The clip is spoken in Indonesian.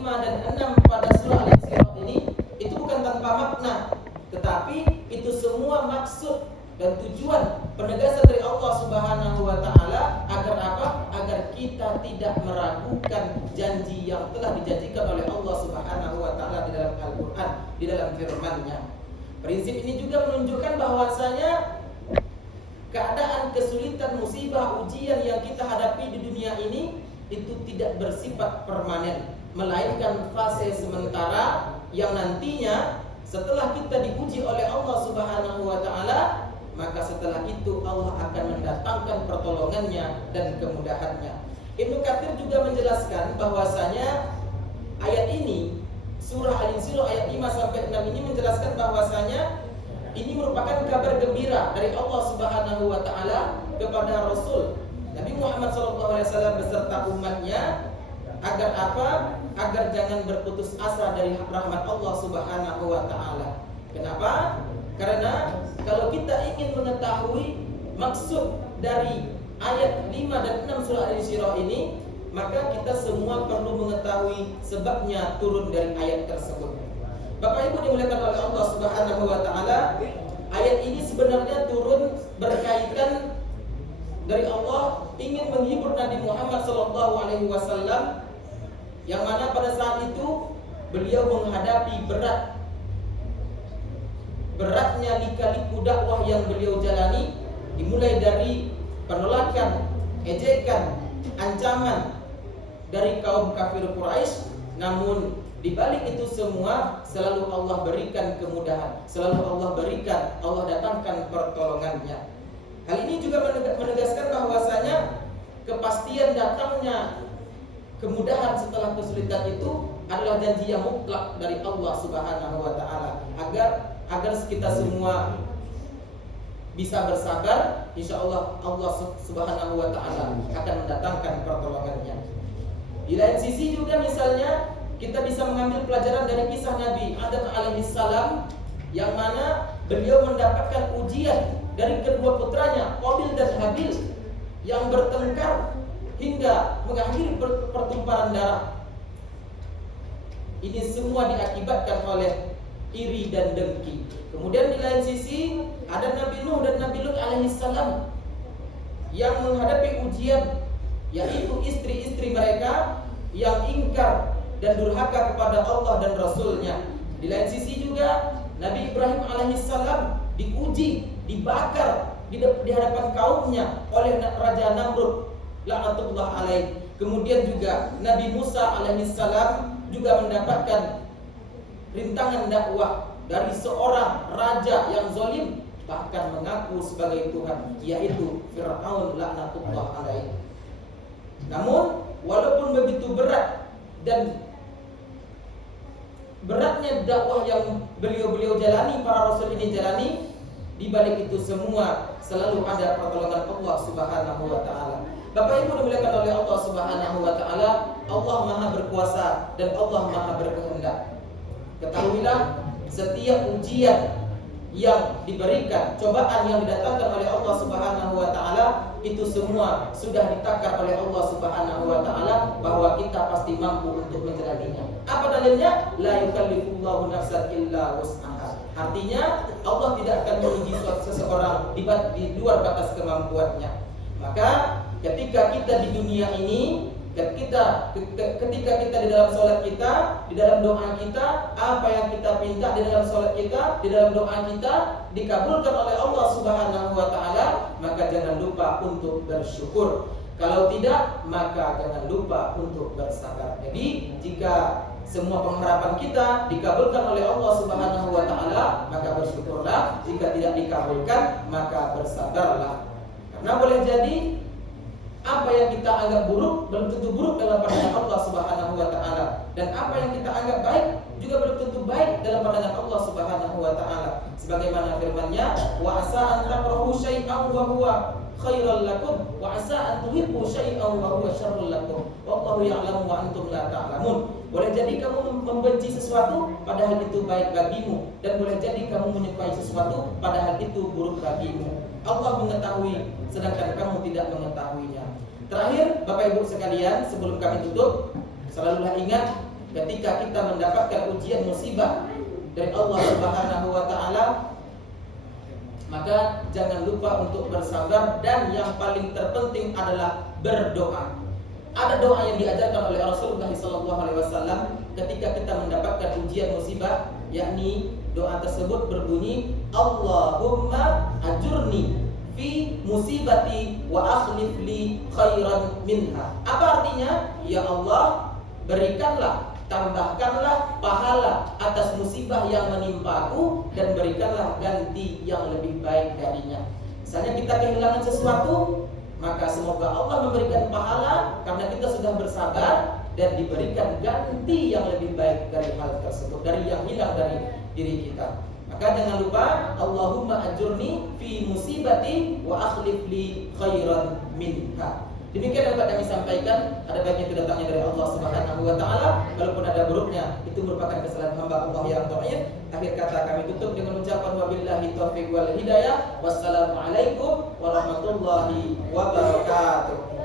5 dan 6 pada surah Al-Isra ini itu bukan tanpa makna, tetapi itu semua maksud dan tujuan penegasan dari Allah Subhanahu wa taala agar apa? Agar kita tidak meragukan janji yang telah dijanjikan oleh Allah Subhanahu wa taala di dalam Al-Qur'an, di dalam firman-Nya. Prinsip ini juga menunjukkan bahwasanya keadaan kesulitan, musibah, ujian yang kita hadapi di dunia ini itu tidak bersifat permanen, melainkan fase sementara yang nantinya setelah kita diuji oleh Allah Subhanahu wa taala, maka setelah itu Allah akan mendatangkan pertolongannya dan kemudahannya. Ibnu Katsir juga menjelaskan bahwasanya ayat ini, surah Al-Isra ayat 5 sampai 6 ini menjelaskan bahwasanya ini merupakan kabar gembira dari Allah Subhanahu wa taala kepada Rasul Nabi Muhammad SAW beserta umatnya agar apa? Agar jangan berputus asa dari rahmat Allah Subhanahu wa taala. Kenapa? Karena kalau kita ingin mengetahui maksud dari ayat 5 dan 6 surah Al-Isra ini, maka kita semua perlu mengetahui sebabnya turun dari ayat tersebut. Bapak Ibu dimuliakan oleh Allah Subhanahu wa taala, ayat ini sebenarnya turun berkaitan dari Allah ingin menghibur Nabi Muhammad SAW, yang mana pada saat itu beliau menghadapi beratnya lika-liku dakwah yang beliau jalani, dimulai dari penolakan, ejekan, ancaman dari kaum kafir Quraisy. Namun di balik itu semua selalu Allah berikan kemudahan, selalu Allah datangkan pertolongannya. Hal ini juga menegaskan bahwasanya kepastian datangnya kemudahan setelah kesulitan itu adalah janji yang mutlak dari Allah Subhanahu wa taala agar kita semua bisa bersabar. Insyaallah Allah Subhanahu wa taala akan mendatangkan pertolongannya. Di lain sisi juga misalnya kita bisa mengambil pelajaran dari kisah Nabi Adam alaihissalam, yang mana beliau mendapatkan ujian dari kedua putranya Qabil dan Habil yang bertengkar hingga mengakhiri pertumpahan darah. Ini semua diakibatkan oleh iri dan dengki. Kemudian di lain sisi ada Nabi Nuh dan Nabi Lut alaihissalam yang menghadapi ujian, yaitu istri-istri mereka yang ingkar dan durhaka kepada Allah dan Rasulnya. Di lain sisi juga Nabi Ibrahim alaihissalam diuji, dibakar di hadapan kaumnya oleh Raja Namrud laknatullah alaih. Kemudian juga Nabi Musa alaihissalam juga mendapatkan rintangan dakwah dari seorang raja yang zalim, bahkan mengaku sebagai Tuhan, yaitu Fir'aun laknatullah alaih. Namun walaupun begitu berat dan beratnya dakwah yang beliau jalani, para rasul ini jalani, di balik itu semua selalu ada pertolongan Allah Subhanahu wa taala. Bapak Ibu dimuliakan oleh Allah Subhanahu wa taala, Allah Maha berkuasa dan Allah Maha berkehendak. Ketahuilah, setiap ujian yang diberikan, cobaan yang didatangkan oleh Allah Subhanahu wa taala, itu semua sudah ditakar oleh Allah Subhanahu wa taala bahwa kita pasti mampu untuk menjalaninya. Apa dalilnya? La yukallifullahu nafsan illa wus'aha. Artinya Allah tidak akan menguji seseorang di luar batas kemampuannya. Maka ketika kita di dunia ini, ketika kita di dalam sholat kita, di dalam doa kita, apa yang kita minta di dalam sholat kita, di dalam doa kita dikabulkan oleh Allah Subhanahu wa taala, maka jangan lupa untuk bersyukur. Kalau tidak, maka jangan lupa untuk bersabar. Jadi jika semua pengharapan kita dikabulkan oleh Allah Subhanahu wa taala, maka bersyukurlah. Jika tidak dikabulkan, maka bersabarlah. Karena boleh jadi apa yang kita anggap buruk belum tentu buruk dalam pandangan Allah Subhanahu wa taala, dan apa yang kita anggap baik juga belum tentu baik dalam pandangan Allah Subhanahu wa taala. Sebagaimana firman-Nya, wa asa an takrahu syai'an wa huwa khairal lakum wa asa an tuhibbu syai'an wa huwa syarrul lakum wallahu ya'lamu wa antum la ta'lamun. Boleh jadi kamu membenci sesuatu padahal itu baik bagimu, dan boleh jadi kamu menyukai sesuatu padahal itu buruk bagimu. Allah mengetahui sedangkan kamu tidak mengetahuinya. Terakhir, Bapak Ibu sekalian, sebelum kami tutup, selalulah ingat ketika kita mendapatkan ujian musibah dari Allah Subhanahu wa taala, maka jangan lupa untuk bersabar, dan yang paling terpenting adalah berdoa. Ada doa yang diajarkan oleh Rasulullah SAW ketika kita mendapatkan ujian musibah, yakni doa tersebut berbunyi, Allahumma ajurni fi musibati wa akhlif li khairan minha. Apa artinya? Ya Allah, berikanlah, tambahkanlah pahala atas musibah yang menimpaku, dan berikanlah ganti yang lebih baik darinya. Misalnya kita kehilangan sesuatu, maka semoga Allah memberikan pahala karena kita sudah bersabar, dan diberikan ganti yang lebih baik dari hal tersebut, dari yang hilang dari diri kita. Maka jangan lupa, Allahumma ajurni fi musibati wa akhlif li khairan minha. Demikian yang dapat kami sampaikan. Ada baiknya itu datangnya dari Allah Subhanahu wa taala, walaupun ada buruknya itu merupakan kesalahan hamba Allah yang dhaif. Akhir kata kami tutup dengan ucapan wabillahi taufiq wal hidayah. Wassalamualaikum warahmatullahi wabarakatuh.